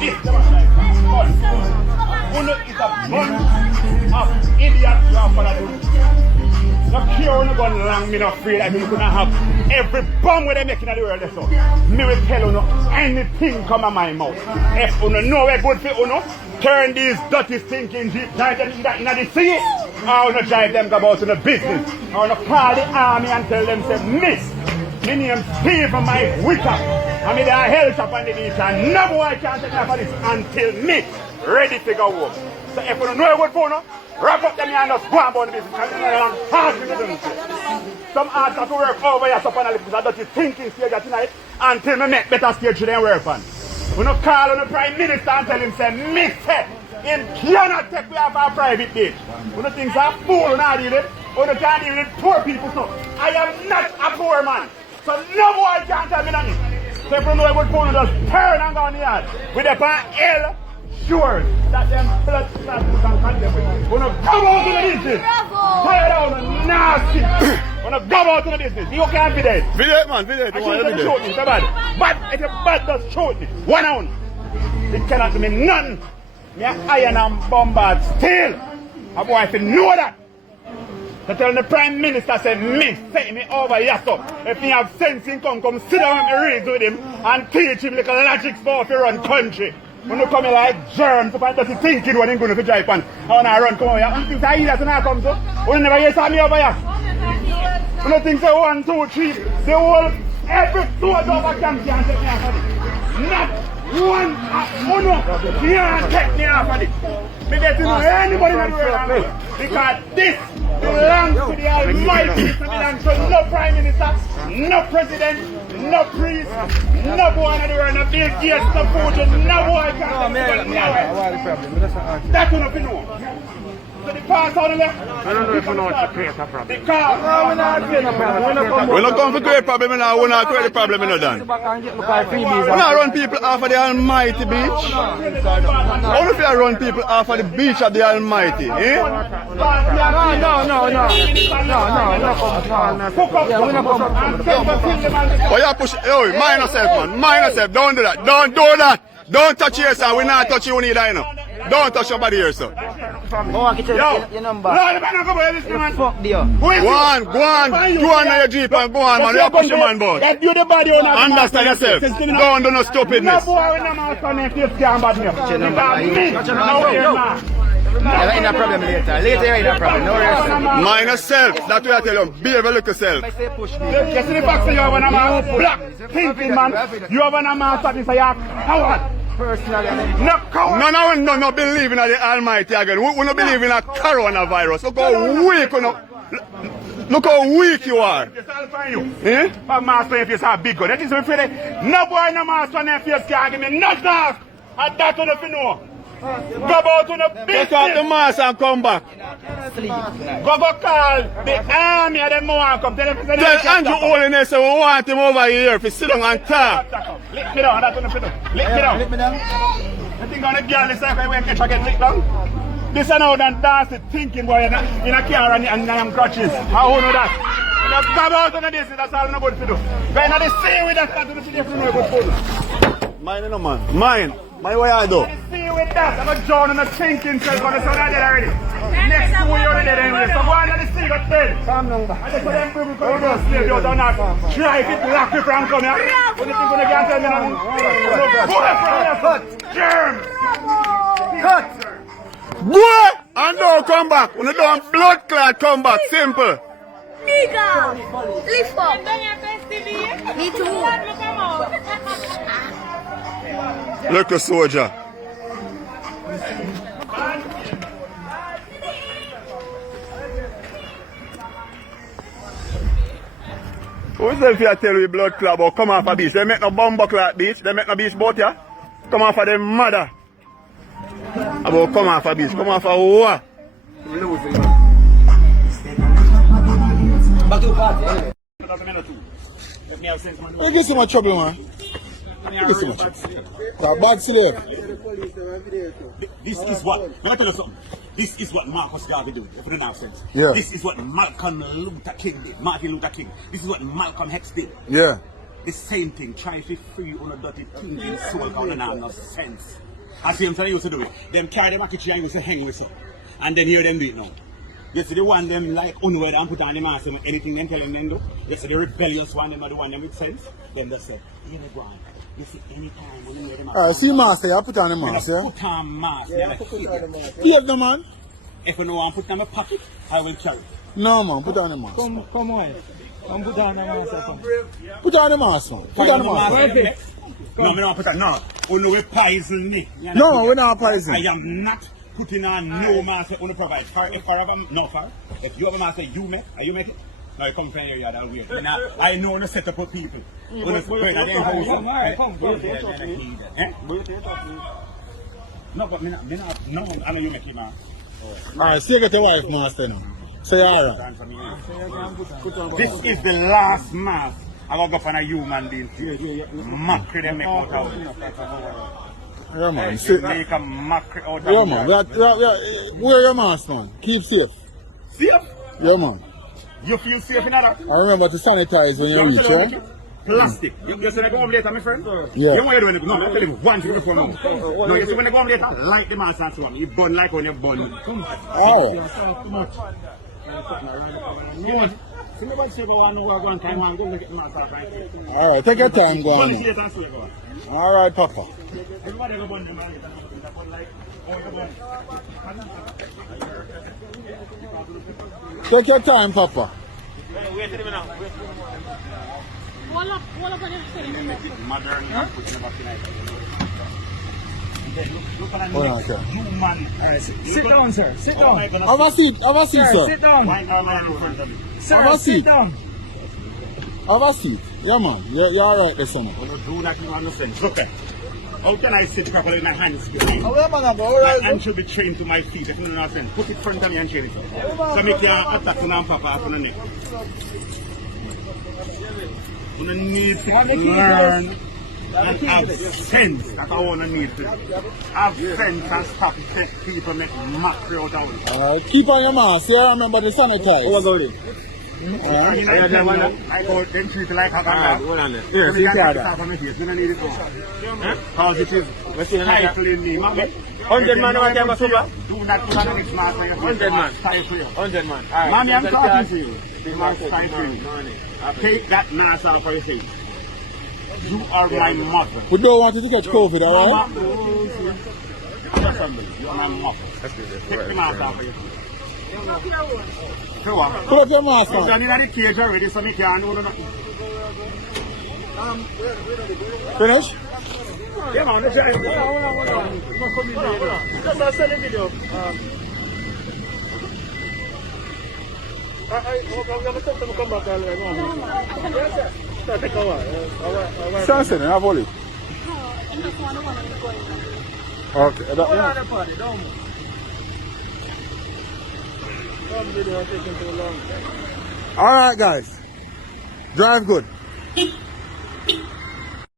This bunch is a bunch of idiots who are following. No care no gun long, me not afraid that you gonna have every bomb where they making in the world. So me will tell you no anything come out my mouth. If you know we're good for you, turn these dirty thinking jeep, drive them in the sea, or not drive them about in the business, or not call the army and tell them say, miss, me name Steve from my wicker, and me there hell shop on the beach, and no boy can take me off of this until me ready to go home. So if you don't know what for no, wrap up them and just go on about the business, and then hard with them. Some arts have to work over here up on the because I dirty thinking stage tonight until me make better stage than work on. We don't call on the Prime Minister and tell him, say, Mr. Him cannot take me off our private beach. We don't think a fool not deal with it. We don't can't deal with poor people. So I am not a poor man. So no boy can tell me nothing. So if you know what phone just turn and go on the yard with a pan L, sure that them blood clots can condemn with. We don't come out to the business. Tear down and nasty. We don't come out to the business. You can't be there. Video man, video. I shoot you shoot me, so bad. But if you bad just shoot me, one on. It cannot do me none. Me iron and bombard still. A boy if you know that. So tell the Prime Minister say me, take me over here so. If he have sense in come sit down and raise with him and teach him like a logic for to run country. When you come here like germs, if I just thinking when I'm going to drive and I want to run come over here. And things I hear that when I come to. When you never hear me over here. When you think say 1, 2, 3, the whole every soldier over camp can take me off of it. Not one can't take me off of it. Me get to know anybody in the world because this belongs to the Almighty. It belongs to no Prime Minister, no President, no priest, no boy in the world, no Bill Gates, no Putin, no boy can't take me off. That's what you know. So the pass on the left. I don't know if you know what to create a problem. Because no, we're not creating a problem. We're not going to create a problem now. We're not creating a problem in Dan. We're not run people off of the Almighty beach. How if you run people off of the beach of the Almighty? Eh? Oh, you push. Oh, mind yourself, man. Mind yourself. Don't do that. Don't do that. Don't touch here, sir. We're not touching you either, you know. Don't touch somebody here, sir. Go on, get your number. Fuck deal. Go on on your Jeep and go on, man. You push your man, boss. You the body owner. Understand yourself. Don't do no stupidness. No boy in the mouth on if you scam bad You're in a problem later. Later you're in a problem. No worries. Mind yourself. That's what I tell you. Behave a little self. I say push me. You see the fact that you have an amount black thinking man. You have an amount that is a coward. Personally. No coward. No believe in the Almighty again. We don't believe in a coronavirus. Look how weak you know. Look how weak you are. Eh? My master if you say big gun. That is my friend. No boy no master if you can give me no talk. And that's what you know. Go about to the business. Take out the mask and come back. Go call the army and them want come. Tell Andrew Holiness we want him over here if he sit down and talk. Lick me down, that's what you do. Lick me down. Lick me down. I think on the girl this time when I get licked down. This is how than dance it thinking boy in a car and I am crutches. How you know that? You know, come out on the business, that's all I'm good to do. But in the sea with that, to the city if you know good food. Mine no man. Mine what I do? See with that, I'm a John and a thinking self on the sun I did already. Next 2 years already anyway. So go on to the sea got dead. And that's what them people come to slave you don't have. Try it, lock you from come here. What do you think when you can't tell me nothing? Cut! Germs! Cut! Boy! And don't come back. When you don't blood clot come back. Simple. Nigga! Lift up! Me too! Look a soldier. Who's the if you tell you blood club or come off a beach? They make no bomb clot beach. They make no beach boat here. Come off of the mother. About come off a beach. Come off a war. Back to the party. You get so much trouble, man. You get so much trouble. Bad slave. This is what, let me tell you something. This is what Marcus Garvey did, if you don't have sense. Yeah. This is what Malcolm Luther King did, Martin Luther King. This is what Malcolm X did. Yeah. The same thing, try to free on a dirty thing in soul, because they have no sense. I see them they used to do it. Them carry them a kitchen and used to hang with it. And then hear them do it now. You see the one them like unwed and put on the mask and anything them telling them do. You see the rebellious one them are the one them with sense. Them just say, you know go on. You see anytime when you hear them See mask, you put on the mask, you yeah? put on mask. Yeah, Behave the man. if you know want to put on my pocket, I will carry. No man, put on the mask. Come on. Come put down the mask. Put on the mask, man. Put on the mask. No, me don't put on. No, you know poison me. No, we're not poison. I am not putting on no mask on the provide. If I have a no far, if you have a mask you make, are you make it? No, you come from here, that's weird. Now, I know the setup of people. When it's going to their house. No, but me not, no, I know you make it, man. Alright, so you get your wife mask now. So you're alright. This is the last mask I got to go for a human being. Mackerel them make out of it. Yeah man. Make a mackerel out of Yeah man. Wear your mask man. Keep safe. Safe? Yeah man. You feel safe in that? I remember to sanitize when you reach, yeah? Plastic. You see they go home later, my friend? Yeah. You know what you're doing? No, I'm telling you one thing before now. No, you see when they go home later, light the mask and so on. You burn like when you burn. Oh. See me what say go on over one time and go look at the mask off right here. Alright, take your time go on. Police later and so you go on. Alright, Papa. Everybody go burn the mask and burn like, oh, you burn. Take your time, Papa. Modern, put in the back Look at Hold on, sir. human. Sit down, sir. Sit down. Have a seat, sir. Sit down. Why not man in front of me? Have a Sir, seat. sit down. Have a seat. Yeah man. You're alright there, son. You do that, you understand. Look at how can I sit properly with my hands behind? My hand should be trained to my feet. If you don't understand, put it in front of me and train it up. So make your attack on Papa on the neck. You need to learn and have sense. That's all I need to have sense and stop people make macro out of it. Alright, keep on your mask, yeah? Remember to sanitize. I go then treat it like a gun. Yes, you can't you don't need it now. Because it is stifling me. 100 man over there, Masuba. Do not put on the next mask on your face. 100 man. Stifle you. 100 man. Mommy, I'm talking to you. You must stifle you. Take that mask out of your face. You are my mother. We don't want you to catch COVID, alright? You are my mother. Take the mask out of your face. Put up your mask on. I'm in the cage already, so I can't do nothing. Finish? Yeah, man, let's try. Just I send a video. I'm going to tell them to come back. Yes, sir. Take a while. Sunset, have all it. Okay, Hold on the party, don't move. Some video taking too long. Alright guys. Drive good.